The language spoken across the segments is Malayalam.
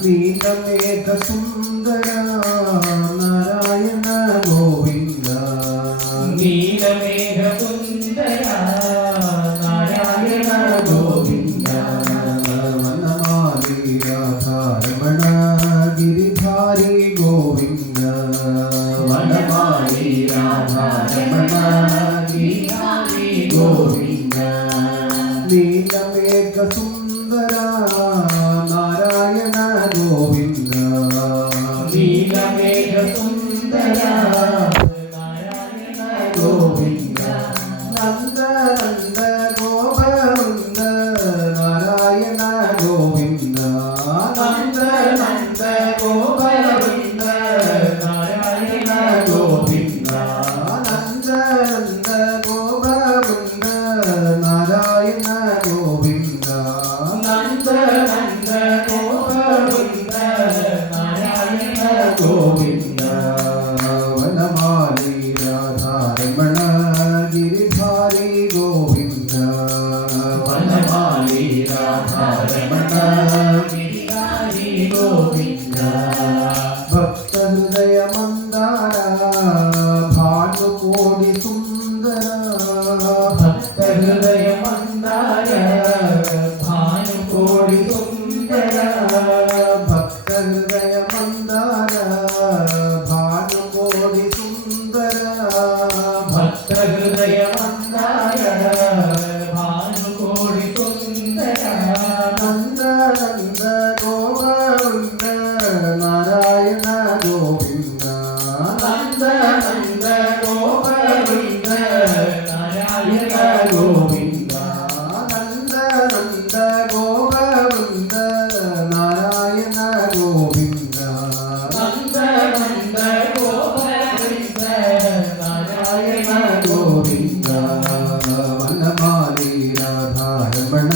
നീലമേഘ സുന്ദര നാരായണ ഗോവിന്ദ നീലമേഘ സുന്ദര നാരായണ ഗോവിന്ദ വനമാലി രാധാരമണ ഗിരിധാരി ഗോവിന്ദ വനമാലി രാധാരമണ ഗിരിധാരി ഗോവിന്ദ നീലമേഘ സുന്ദര നാരായണ ഗോവിന്ദ നീലമേഘ സുന്ദര നാരായണ ഗോവിന്ദ നന്ദ നന്ദ ഗോപവൃന്ദ നാരായണ ഗോവിന്ദ നന്ദ നന്ദ ഗോപവൃന്ദ നാരായണ ഗോവിന്ദ നന്ദ നന്ദ ഗോപവൃന്ദ നാരായണ ഗോവിന്ദ നന്ദ നന്ദ ഗോപവൃന്ദ നാരായണ ഗോവിന്ദ വനമാലി രാധാരമണ ഗിരിധാരി ഗോവിന്ദ വനമാലി രാധാരമണ ഗിരിധാരി ഗോവിന്ദ ഭക്തഹൃദയ മന്ദാര ഭാനുകോടി സുന്ദര ഭക്തഹൃദയ മന്ദാര ഭാനുകോടി സുന്ദര ഭക്തഹൃദയ മന്ദാര ഭാനുകോടി സുന്ദര ഭക്തഹൃദയ മന്ദാര ഭാനുകോടി സുന്ദര നന്ദ നന്ദ ഗോപവൃന്ദ നാരായണ ഗോവിന്ദ നന്ദ നന്ദ ഗോപവൃന്ദ നാരായണ ഗോവിന്ദ നന്ദ നന്ദ ഗോപവൃന്ദ നാരായണ ഗോവിന്ദ നന്ദ നന്ദ ഗോപവൃന്ദ നാരായണ ഗോവിന്ദ വനമാലി രാധാരമണ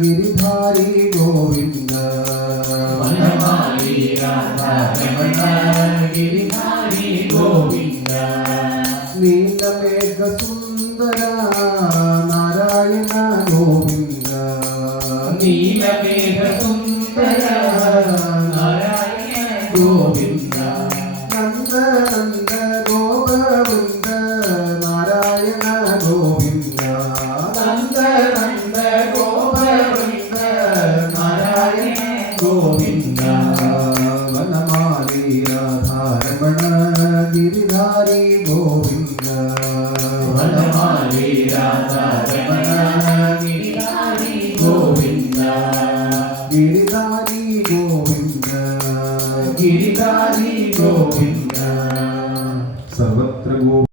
ഗിരിധാരി ഗോവിന്ദ വനമാലി രാധാരമണ ഗിരിധാരി ഗോവിന്ദ നീലമേഘ സുന്ദര നാരായണ ഗോവിന്ദ നീലമേഘ സുന്ദര നാരായണ ഗോവിന്ദ നന്ദ നന്ദ ഗോപവൃന്ദ നാരായണ ഗോവിന്ദ നന്ദ നന്ദ ഗോപവൃന്ദ നാരായണ ഗോവിന്ദ വനമാലി രാധാരമണ ഗിരിധാരി ഗോവിന്ദ വനമാലി രാധാരമണ ഗിരിധാരി ഗോവിന്ദ ഗിരിധാരി ഗോവിന്ദ ഗിരിധാരി ഗോവിന്ദ